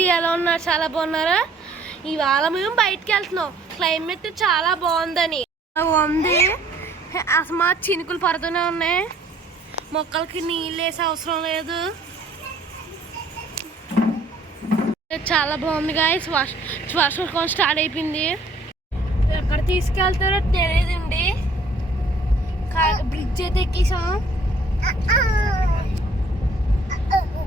అండి, ఎలా ఉన్నారు? చాలా బాగున్నారా? ఇవాళ మేము బయటికి వెళ్తున్నాం. క్లైమేట్ చాలా బాగుందని ఉంది. అసలు చినుకులు పడుతూనే ఉన్నాయి. మొక్కలకి నీళ్ళు వేసే అవసరం లేదు. చాలా బాగుంది గాయ్స్. వర్షం కొంచెం స్టార్ట్ అయిపోయింది. ఎక్కడ తీసుకెళ్తారో తెలియదండి. బ్రిడ్జ్ అయితే ఎక్కేసాం.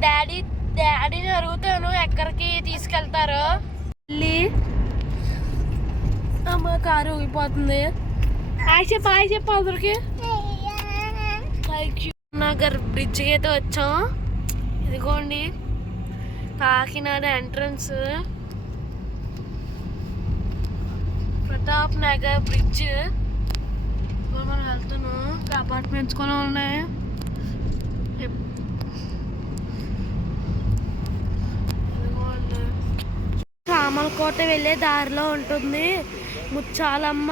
డాడీని అడుగుతాను ఎక్కడికి తీసుకెళ్తారో. అమ్మ కారు ఊగిపోతుంది. హాయ్ చెప్పు అందరికి. నగర్ బ్రిడ్జ్కి అయితే వచ్చాం. ఇదిగోండి కాకినాడ ఎంట్రన్స్. ప్రతాప్ నగర్ బ్రిడ్జ్. మనం వెళ్తున్నాం. అపార్ట్మెంట్స్ కూడా ఉన్నాయి. రామలకోట వెళ్ళే దారిలో ఉంటుంది ముచ్చాలమ్మ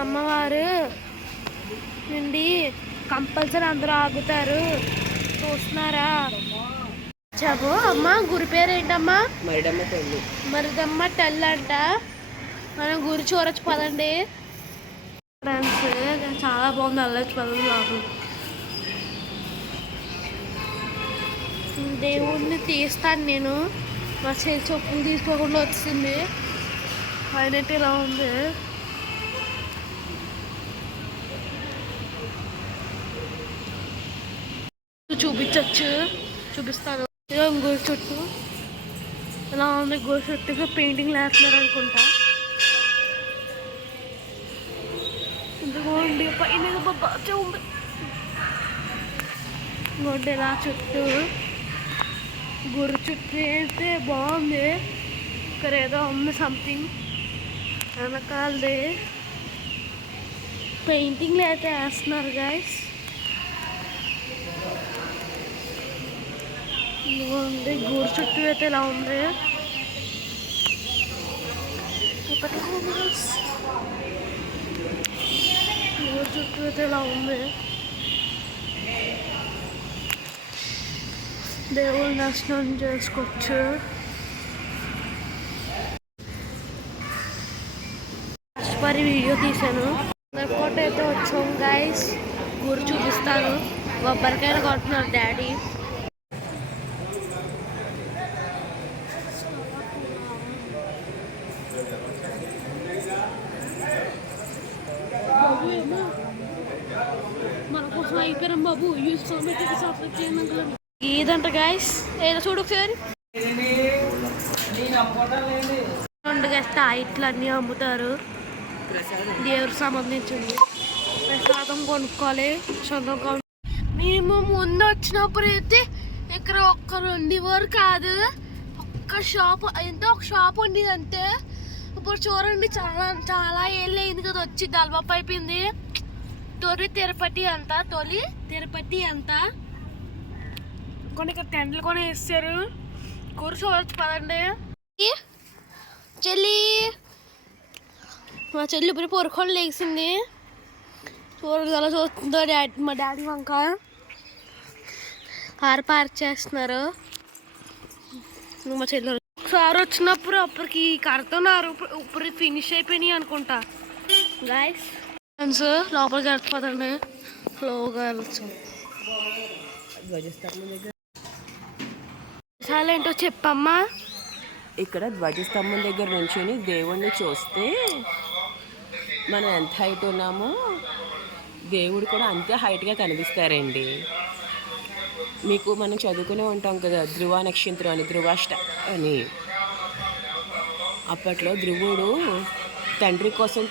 అమ్మవారు నుండి. కంపల్సరీ అందరూ ఆగుతారు. చూస్తున్నారా? చెప్పు అమ్మ. గురి పేరు ఏంటమ్మా? మరిదమ్మ టెల్ అంట. మనం గురి చూడొచ్చు పదండి ఫ్రెండ్స్. చాలా బాగుంది. వెళ్ళొచ్చు పదండి బాబు. దేవుణ్ణి తీస్తాను నేను. మా చెల్లి చొప్పులు తీసుకోకుండా వచ్చింది. పైనట్టు ఇలా ఉంది. చూపిస్తాను. గోరు చుట్టూ ఇలా ఉంది. గోరు చుట్టూ పెయింటింగ్ వేస్తున్నారు అనుకుంటా. ఇందుకోండి పైన బాగా ఉంది. ఇంకోటి ఇలా చుట్టూ గురి చుట్టూ అయితే బాగుంది. ఇక్కడ ఏదో ఉంది సంథింగ్ వెనకాలది. పెయింటింగ్లు అయితే వేస్తున్నారు గాయస్. ఇదిగోండి గుడి చుట్టూ అయితే ఇలా ఉంది. గుడి చుట్టూ అయితే ఇలా ఉంది. దేవుడు దర్శనం చేసుకోవచ్చు. కష్టపడి వీడియో తీసాను. ఫోటో అయితే వచ్చాం గైస్. గురి చూపిస్తాను. కొబ్బరికాయలు కొడుతున్నారు డాడీ. మన కోసం అయిపోయాం బాబు. ఇదంట గాయస్. ఏదో చూడు ఒకసారి. ఇట్లా అన్నీ అమ్ముతారు. దేవుడికి సంబంధించింది. ప్రసాదం కొనుక్కోవాలి. మేము ముందు వచ్చినప్పుడు అయితే ఇక్కడ ఒక్క 2 వరకు కాదు, ఒక్క షాప్ ఎంతో ఒక షాప్ ఉండేది అంతే. ఇప్పుడు చూడండి చాలా ఏళ్ళు అయింది కదా వచ్చి. దల్బాప్ అయిపోయింది. తొలి తిరుపతి అంతా కొన్ని ఇక్కడ టెంట్లు కొని వేస్తారు. కూర్చోవచ్చు పదండి. మా చెల్లి ఇప్పుడు పొరుకొని లేచింది. చూడగల చూస్తుందో మా డాడీ వంక. కారు పార్క్ చేస్తున్నారు. మా చెల్లి ఒకసారి వచ్చినప్పుడు అప్పటికి కడుతున్నారు. ఇప్పుడు ఫినిష్ అయిపోయినాయి అనుకుంటా గాయస్. ఫ్రెండ్స్ లోపలికి వెళ్ళిపోతండి. స్లోగా వెళ్ళచ్చు. చాలా ఏంటో చెప్పమ్మా. ఇక్కడ ధ్వజస్తంభం దగ్గర నుంచుని దేవుణ్ణి చూస్తే మనం ఎంత హైట్ ఉన్నామో దేవుడు కూడా అంతే హైట్గా కనిపిస్తారండి. మీకు మనం చదువుకునే ఉంటాం కదా ధ్రువ నక్షత్రం అని, ధ్రువాష్ట అని. అప్పట్లో ధ్రువుడు తండ్రి కోసం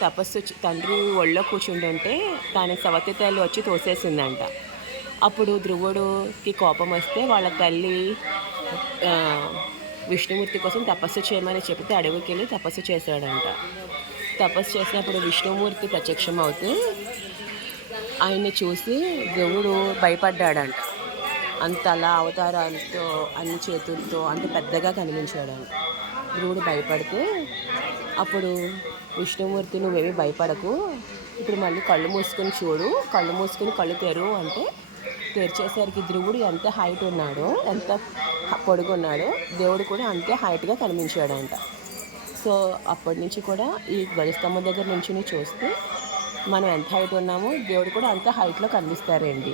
తండ్రి ఒళ్ళో కూర్చుంటుంటే తాను సవతి తల్లి వచ్చి తోసేసిందంట. అప్పుడు ధ్రువుడికి కోపం వస్తే వాళ్ళ తల్లి విష్ణుమూర్తి కోసం తపస్సు చేయమని చెప్తే అడవికి వెళ్ళి తపస్సు చేశాడంట. తపస్సు చేసినప్పుడు విష్ణుమూర్తి ప్రత్యక్షం అవుతూ ఆయన్ని చూసి దేవుడు భయపడ్డాడంట. అంతలా అవతారాలతో అన్ని చేతులతో అంత పెద్దగా కనిపించాడంట. దేవుడు భయపడితే అప్పుడు విష్ణుమూర్తి నువ్వేమీ భయపడకు, ఇప్పుడు మళ్ళీ కళ్ళు మూసుకొని చూడు, కళ్ళు మూసుకొని కళ్ళు తెరువు అంటే తెరిచేసరికి ధ్రువుడు ఎంత హైట్ ఉన్నాడో, ఎంత పొడుగున్నాడో దేవుడు కూడా అంతే హైట్గా కనిపించాడంట. సో అప్పటి నుంచి కూడా ఈ ధ్వజస్తంభం దగ్గర నుంచి చూస్తే మనం ఎంత హైట్ ఉన్నామో దేవుడు కూడా అంత హైట్లో కనిపిస్తారండి.